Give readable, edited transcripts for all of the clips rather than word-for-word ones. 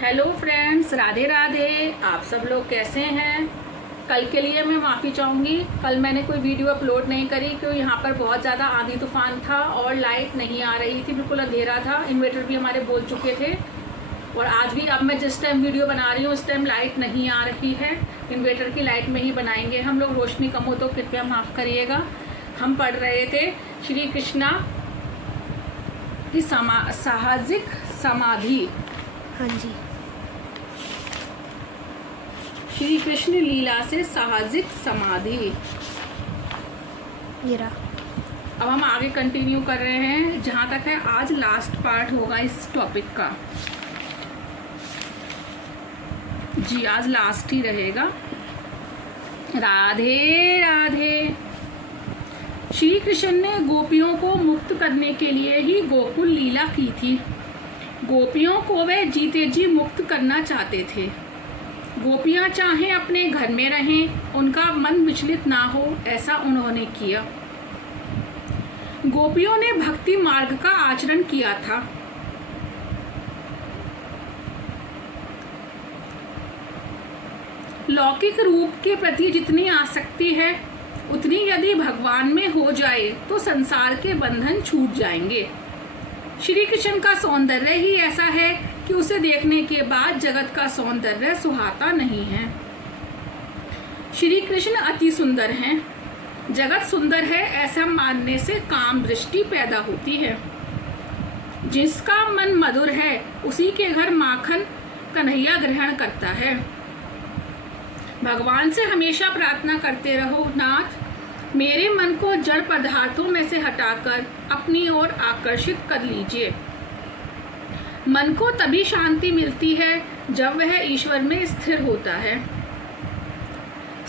Hello friends, Radhe Radhe. आप सब लोग कैसे हैं? कल के लिए मैं माफ़ी चाहूँगी। कल मैंने कोई वीडियो अपलोड नहीं करी क्योंकि यहाँ पर बहुत ज़्यादा आंधी तूफान था और लाइट नहीं आ रही थी, बिल्कुल अंधेरा था। इन्वर्टर भी हमारे बोल चुके थे और आज भी अब मैं जिस टाइम वीडियो बना रही हूँ उस टाइम लाइट नहीं आ रही है। इन्वर्टर की लाइट में ही बनाएंगे हम लोग। रोशनी कम हो तो कृपया माफ़ करिएगा। हम पढ़ रहे थे श्री कृष्णा की साहसिक समाधि। हाँ जी। श्री कृष्ण लीला से साहसिक समाधि। ये रहा। अब हम आगे कंटिन्यू कर रहे हैं जहाँ तक है। आज लास्ट पार्ट होगा इस टॉपिक का। जी आज लास्ट ही रहेगा। राधे राधे। श्री कृष्ण ने गोपियों को मुक्त करने के लिए ही गोकुल लीला की थी। गोपियों को वे जीते जी मुक्त करना चाहते थे। गोपियां चाहे अपने घर में रहें, उनका मन विचलित ना हो, ऐसा उन्होंने किया। गोपियों ने भक्ति मार्ग का आचरण किया था। लौकिक रूप के प्रति जितनी आसक्ति है उतनी यदि भगवान में हो जाए तो संसार के बंधन छूट जाएंगे। श्री कृष्ण का सौंदर्य ही ऐसा है कि उसे देखने के बाद जगत का सौंदर्य सुहाता नहीं है। श्री कृष्ण अति सुंदर हैं। जगत सुंदर है ऐसा मानने से काम दृष्टि पैदा होती है। जिसका मन मधुर है उसी के घर माखन कन्हैया ग्रहण करता है। भगवान से हमेशा प्रार्थना करते रहो, नाथ मेरे मन को जड़ पदार्थों में से हटाकर अपनी ओर आकर्षित कर लीजिए। मन को तभी शांति मिलती है जब वह ईश्वर में स्थिर होता है।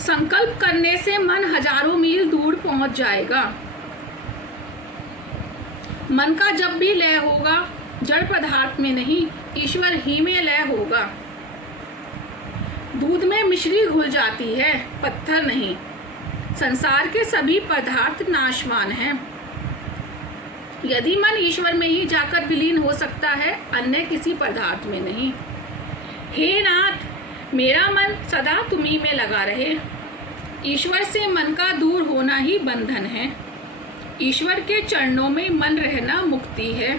संकल्प करने से मन हजारों मील दूर पहुंच जाएगा। मन का जब भी लय होगा जड़ पदार्थ में नहीं, ईश्वर ही में लय होगा। दूध में मिश्री घुल जाती है, पत्थर नहीं। संसार के सभी पदार्थ नाशवान हैं। यदि मन ईश्वर में ही जाकर विलीन हो सकता है, अन्य किसी पदार्थ में नहीं। हे नाथ मेरा मन सदा तुम्ही में लगा रहे। ईश्वर से मन का दूर होना ही बंधन है। ईश्वर के चरणों में मन रहना मुक्ति है।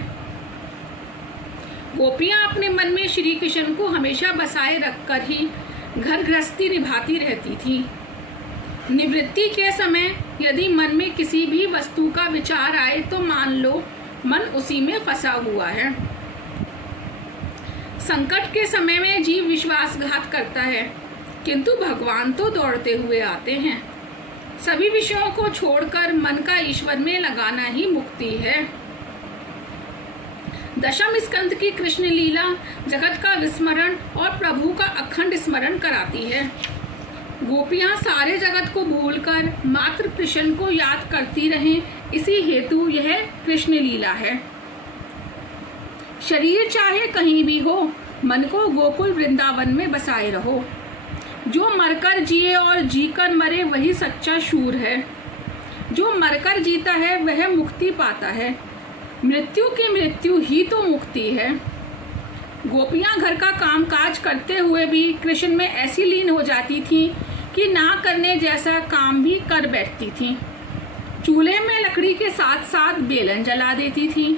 गोपियां अपने मन में श्री कृष्ण को हमेशा बसाए रखकर ही घर गृहस्थी निभाती रहती थी। निवृत्ति के समय यदि मन में किसी भी वस्तु का विचार आए तो मान लो मन उसी में फंसा हुआ है। संकट के समय में जीव विश्वासघात करता है, किंतु भगवान तो दौड़ते हुए आते हैं। सभी विषयों को छोड़कर मन का ईश्वर में लगाना ही मुक्ति है। दशम स्कंद की कृष्ण लीला जगत का विस्मरण और प्रभु का अखंड स्मरण कराती है। गोपियां सारे जगत को भूलकर मात्र कृष्ण को याद करती रहें, इसी हेतु यह कृष्ण लीला है। शरीर चाहे कहीं भी हो, मन को गोकुल वृंदावन में बसाए रहो। जो मरकर जिए और जीकर मरे वही सच्चा शूर है। जो मरकर जीता है वह मुक्ति पाता है। मृत्यु की मृत्यु ही तो मुक्ति है। गोपियां घर का काम काज करते हुए भी कृष्ण में ऐसी लीन हो जाती थीं कि ना करने जैसा काम भी कर बैठती थीं। चूल्हे में लकड़ी के साथ साथ बेलन जला देती थीं।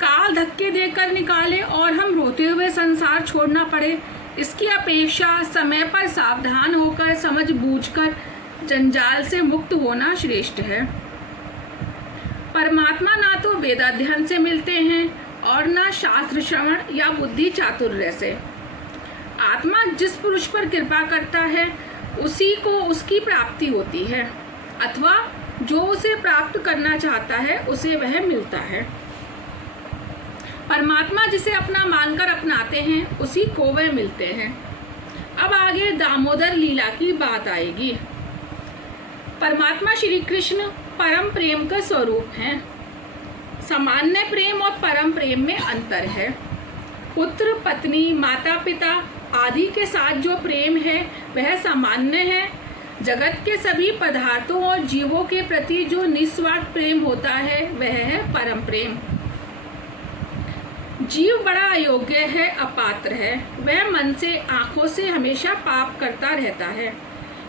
काल धक्के देकर निकाले और हम रोते हुए संसार छोड़ना पड़े, इसकी अपेक्षा समय पर सावधान होकर समझ बूझकर जंजाल से मुक्त होना श्रेष्ठ है। परमात्मा ना तो वेदाध्ययन से मिलते हैं और ना शास्त्र श्रवण या बुद्धि चातुर्य से। आत्मा जिस पुरुष पर कृपा करता है उसी को उसकी प्राप्ति होती है, अथवा जो उसे प्राप्त करना चाहता है उसे वह मिलता है। परमात्मा जिसे अपना मानकर अपनाते हैं उसी को वह मिलते हैं। अब आगे दामोदर लीला की बात आएगी। परमात्मा श्री कृष्ण परम प्रेम का स्वरूप हैं। सामान्य प्रेम और परम प्रेम में अंतर है। पुत्र पत्नी माता पिता आदि के साथ जो प्रेम है वह सामान्य है। जगत के सभी पदार्थों और जीवों के प्रति जो निस्वार्थ प्रेम होता है वह है परम प्रेम। जीव बड़ा अयोग्य है, अपात्र है। वह मन से, आंखों से हमेशा पाप करता रहता है,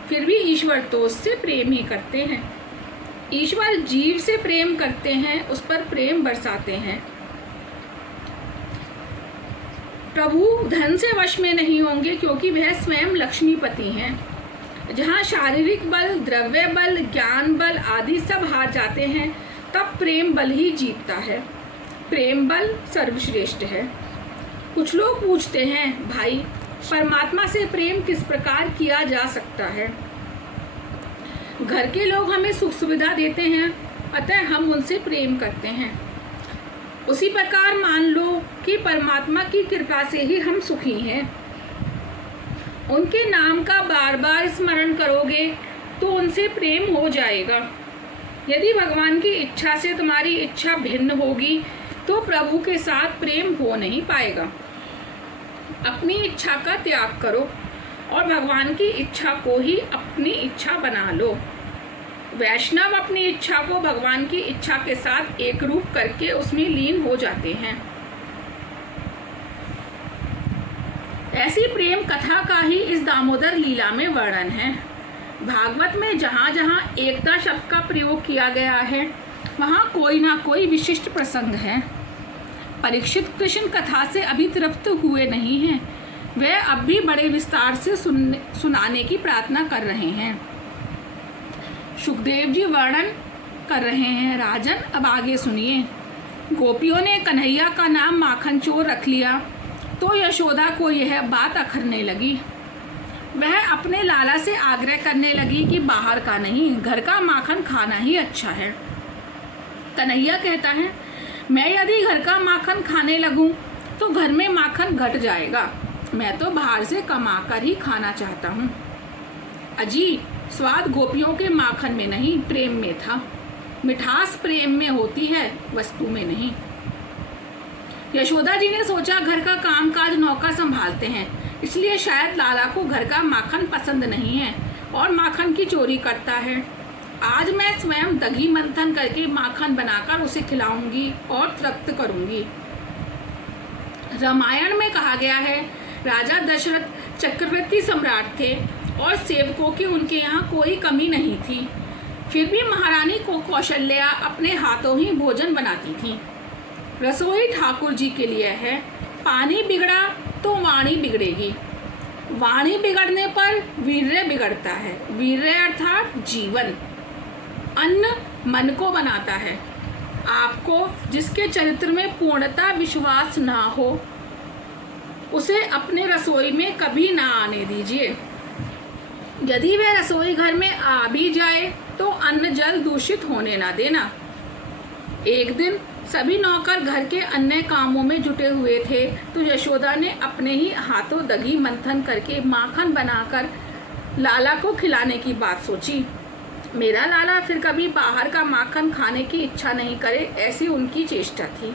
फिर भी ईश्वर तो उससे प्रेम ही करते हैं। ईश्वर जीव से प्रेम करते हैं, उस पर प्रेम बरसाते हैं। प्रभु धन से वश में नहीं होंगे, क्योंकि वह स्वयं लक्ष्मीपति हैं। जहाँ शारीरिक बल, द्रव्य बल, ज्ञान बल आदि सब हार जाते हैं, तब प्रेम बल ही जीतता है। प्रेम बल सर्वश्रेष्ठ है। कुछ लोग पूछते हैं, भाई परमात्मा से प्रेम किस प्रकार किया जा सकता है? घर के लोग हमें सुख सुविधा देते हैं, अतः हम उनसे प्रेम करते हैं। उसी प्रकार मान लो कि परमात्मा की कृपा से ही हम सुखी हैं। उनके नाम का बार बार स्मरण करोगे तो उनसे प्रेम हो जाएगा। यदि भगवान की इच्छा से तुम्हारी इच्छा भिन्न होगी तो प्रभु के साथ प्रेम हो नहीं पाएगा। अपनी इच्छा का त्याग करो और भगवान की इच्छा को ही अपनी इच्छा बना लो। वैष्णव अपनी इच्छा को भगवान की इच्छा के साथ एक रूप करके उसमें लीन हो जाते हैं। ऐसी प्रेम कथा का ही इस दामोदर लीला में वर्णन है। भागवत में जहाँ जहाँ एकता शब्द का प्रयोग किया गया है, वहाँ कोई ना कोई विशिष्ट प्रसंग है। परीक्षित कृष्ण कथा से अभी तृप्त हुए नहीं हैं, वे अब भी बड़े विस्तार से सुनाने की प्रार्थना कर रहे हैं। सुखदेव जी वर्णन कर रहे हैं, राजन अब आगे सुनिए। गोपियों ने कन्हैया का नाम माखन चोर रख लिया तो यशोदा को यह बात अखरने लगी। वह अपने लाला से आग्रह करने लगी कि बाहर का नहीं, घर का माखन खाना ही अच्छा है। कन्हैया कहता है, मैं यदि घर का माखन खाने लगूं तो घर में माखन घट जाएगा। मैं तो बाहर से कमा कर ही खाना चाहता हूँ। अजी, स्वाद गोपियों के माखन में नहीं, प्रेम में था। मिठास प्रेम में होती है, वस्तु में नहीं। यशोदा जी ने सोचा घर का कामकाज नौकर संभालते हैं, इसलिए शायद लाला को घर का माखन पसंद नहीं है और माखन की चोरी करता है। आज मैं स्वयं दही मंथन करके माखन बनाकर उसे खिलाऊंगी और तृप्त करूंगी। रामायण में कहा गया है, राजा दशरथ चक्रवर्ती सम्राट थे और सेवकों की उनके यहाँ कोई कमी नहीं थी। फिर भी महारानी को कौशल्या अपने हाथों ही भोजन बनाती थी। रसोई ठाकुर जी के लिए है। पानी बिगड़ा तो वाणी बिगड़ेगी, वाणी बिगड़ने पर वीर्य बिगड़ता है। वीर्य अर्थात जीवन। अन्न मन को बनाता है। आपको जिसके चरित्र में पूर्णता विश्वास ना हो, उसे अपने रसोई में कभी ना आने दीजिए। यदि वह रसोई घर में आ भी जाए तो अन्न जल दूषित होने ना देना। एक दिन सभी नौकर घर के अन्य कामों में जुटे हुए थे तो यशोदा ने अपने ही हाथों दही मंथन करके माखन बनाकर लाला को खिलाने की बात सोची। मेरा लाला फिर कभी बाहर का माखन खाने की इच्छा नहीं करे, ऐसी उनकी चेष्टा थी।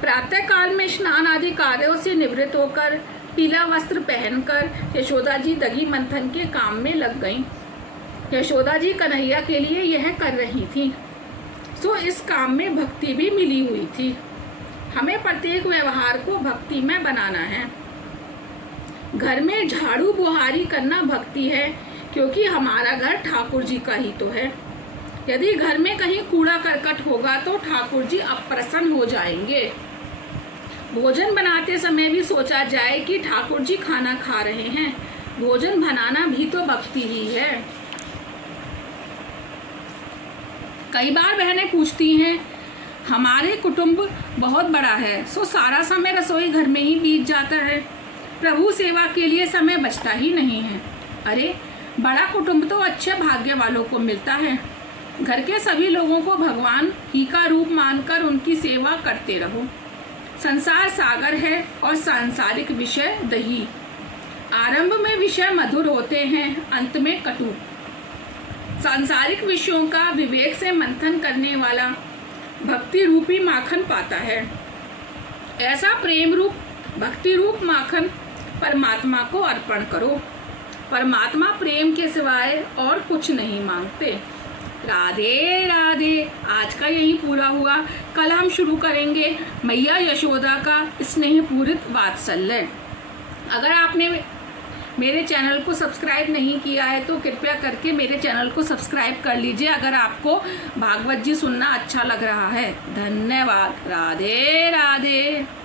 प्रातः काल में स्नान आदि कार्यों से निवृत्त होकर पीला वस्त्र पहनकर यशोदा जी दही मंथन के काम में लग गईं। यशोदा जी कन्हैया के लिए यह कर रही थी, सो इस काम में भक्ति भी मिली हुई थी। हमें प्रत्येक व्यवहार को भक्ति में बनाना है। घर में झाड़ू बुहारी करना भक्ति है, क्योंकि हमारा घर ठाकुर जी का ही तो है। यदि घर में कहीं कूड़ा करकट होगा तो ठाकुर जी अप्रसन्न हो जाएंगे। भोजन बनाते समय भी सोचा जाए कि ठाकुर जी खाना खा रहे हैं। भोजन बनाना भी तो भक्ति ही है। कई बार बहनें पूछती हैं, हमारे कुटुंब बहुत बड़ा है, सो सारा समय रसोई घर में ही बीत जाता है, प्रभु सेवा के लिए समय बचता ही नहीं है। अरे, बड़ा कुटुंब तो अच्छे भाग्य वालों को मिलता है। घर के सभी लोगों को भगवान ही का रूप मानकर उनकी सेवा करते रहो। संसार सागर है और सांसारिक विषय दही। आरंभ में विषय मधुर होते हैं, अंत में कटु। सांसारिक विषयों का विवेक से मंथन करने वाला भक्ति रूपी माखन पाता है। ऐसा प्रेम रूप भक्ति रूप माखन परमात्मा को अर्पण करो। परमात्मा प्रेम के सिवाय और कुछ नहीं मांगते। राधे राधे। आज का यही पूरा हुआ। कल हम शुरू करेंगे मैया यशोदा का स्नेहपूरित वात्सल्य। अगर आपने मेरे चैनल को सब्सक्राइब नहीं किया है तो कृपया करके मेरे चैनल को सब्सक्राइब कर लीजिए, अगर आपको भागवत जी सुनना अच्छा लग रहा है। धन्यवाद। राधे राधे।